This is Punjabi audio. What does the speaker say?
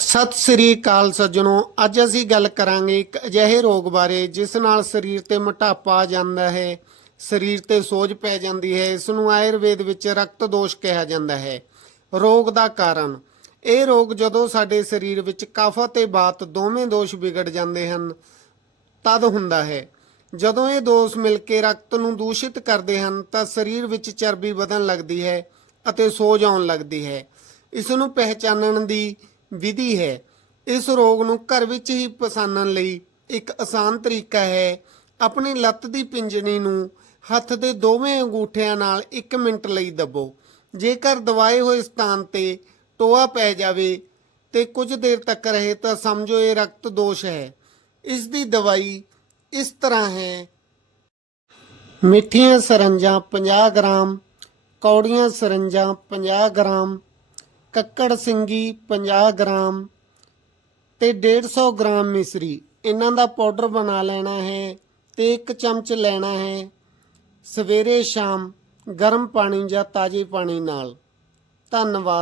ਸਤਿ ਸ੍ਰੀ ਅਕਾਲ ਸੱਜਣੋ, ਅੱਜ ਅਸੀਂ ਗੱਲ ਕਰਾਂਗੇ ਇੱਕ ਅਜਿਹੇ ਰੋਗ ਬਾਰੇ ਜਿਸ ਨਾਲ ਸਰੀਰ ਤੇ ਮੋਟਾਪਾ ਆ ਜਾਂਦਾ ਹੈ। ਸਰੀਰ ਤੇ ਸੋਜ ਪੈ ਜਾਂਦੀ ਹੈ ਇਸ ਨੂੰ ਆਯੁਰਵੇਦ ਵਿੱਚ ਰਕਤ ਦੋਸ਼ ਕਿਹਾ ਜਾਂਦਾ ਹੈ। ਰੋਗ ਦਾ ਕਾਰਨ, ਇਹ ਰੋਗ ਜਦੋਂ ਸਾਡੇ ਸਰੀਰ ਵਿੱਚ ਕਫ ਅਤੇ ਬਾਤ ਦੋਵੇਂ ਦੋਸ਼ ਵਿਗੜ ਜਾਂਦੇ ਹਨ, ਤਦ ਹੁੰਦਾ ਹੈ। ਜਦੋਂ ਇਹ ਦੋਸ਼ ਮਿਲ ਕੇ ਰਕਤ ਨੂੰ ਦੂਸ਼ਿਤ ਕਰਦੇ ਹਨ, ਤਾਂ ਸਰੀਰ ਵਿੱਚ ਚਰਬੀ ਵਧਣ ਲੱਗਦੀ ਹੈ ਅਤੇ ਸੋਜ ਆਉਣ ਲੱਗਦੀ ਹੈ। ਇਸ ਨੂੰ ਪਹਿਚਾਨਣ ਦੀ ਵਿਧੀ ਹੈ। ਇਸ ਰੋਗ ਨੂੰ ਘਰ ਵਿੱਚ ਹੀ ਪਛਾਣਨ ਲਈ ਇੱਕ ਆਸਾਨ ਤਰੀਕਾ ਹੈ। ਆਪਣੀ ਲੱਤ ਦੀ ਪਿੰਜਣੀ ਨੂੰ ਹੱਥ ਦੇ ਦੋਵੇਂ ਅੰਗੂਠਿਆਂ ਨਾਲ 1 ਮਿੰਟ ਲਈ ਦੱਬੋ। ਜੇਕਰ ਦਵਾਏ ਹੋਏ ਸਥਾਨ ਤੇ ਟੋਆ ਪੈ ਜਾਵੇ ਤੇ ਕੁਝ ਦੇਰ ਤੱਕ ਰਹੇ ਤਾਂ ਸਮਝੋ ਇਹ ਰਕਤ ਦੋਸ਼ ਹੈ। ਇਸ ਦੀ ਦਵਾਈ ਇਸ ਤਰ੍ਹਾਂ ਹੈ। ਮਿੱਠੀਆਂ ਸਰੰਜਾਂ 50 ਗ੍ਰਾਮ, ਕੌੜੀਆਂ ਸਰੰਜਾਂ 50 ਗ੍ਰਾਮ ਕੱਕੜ ਸਿੰਗੀ 50 ਗ੍ਰਾਮ ਤੇ 150 ਗ੍ਰਾਮ ਮਿਸਰੀ। ਇਹਨਾਂ ਦਾ ਪਾਊਡਰ ਬਣਾ ਲੈਣਾ ਹੈ ਤੇ ਇੱਕ ਚਮਚ ਲੈਣਾ ਹੈ ਸਵੇਰੇ ਸ਼ਾਮ ਗਰਮ ਪਾਣੀ ਜਾਂ ਤਾਜ਼ੇ ਪਾਣੀ ਨਾਲ। ਧੰਨਵਾਦ।